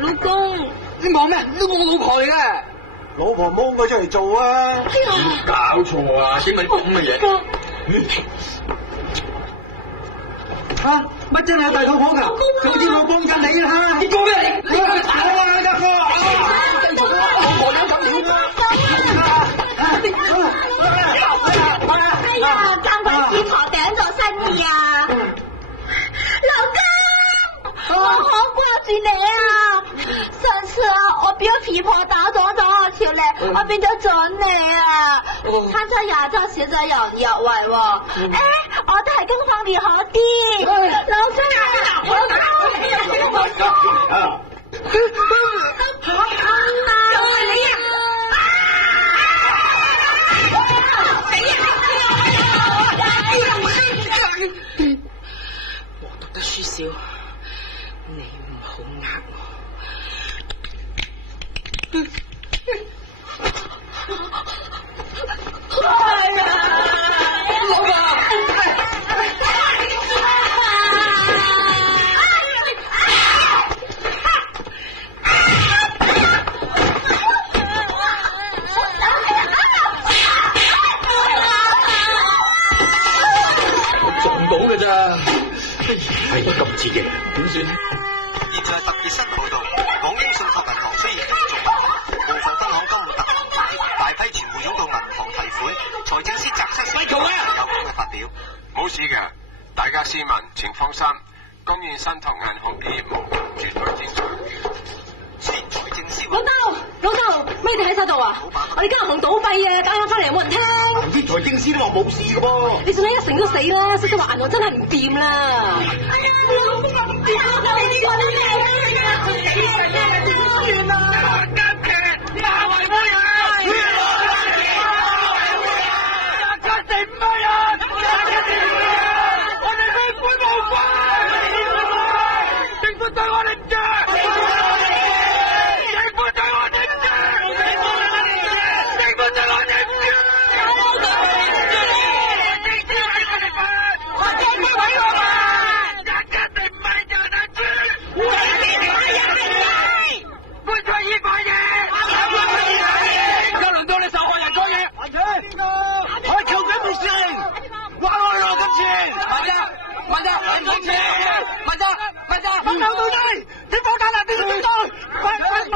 老公，你忙咩？都我老婆嚟嘅。老婆掹佢出嚟做啊！搞錯啊！點解咁嘅嘢？吓，乜真係有大肚婆㗎？早知我幫緊你啦！你做咩？你去打我啊！得哥，老婆有咁料哎呀，爭鬼子婆頂咗身呀！老公，我好掛住你啊！上次啊，我俾個皮婆打咗我條脷，我變咗準你啊！餐餐日都少咗油喂喎，誒，我都係跟方便好啲。老公啊，老公，又係你啊！我讀得書少，你唔好呃我。哎呀，老婆！撞到嘅咋？係咁刺激，點算？現在特別新報道，港英信託銀行出現嚴重問題，部分分行今日大批存戶湧到銀行提款，財政司責出有關嘅發表。冇事嘅，大家市民請放心，公園信託銀行嘅業務絕對正常。前財政司老豆，咩你喺晒度啊？我哋間銀行倒閉啊，打電話翻嚟有冇人聽？啲財政司都話冇事㗎噃。你信得一成都死啦，識得話銀行真係唔掂啦。哎呀，你老公話唔掂啊！你呢個都咩啊？死係咩啊？算啦，急嘅，馬為乜嘢？一定唔係人，我哋血本無歸，政府對我哋唔住，政府對我哋唔住，政府對我哋唔住。放手到底，你放假啦，你都知道，快跑去！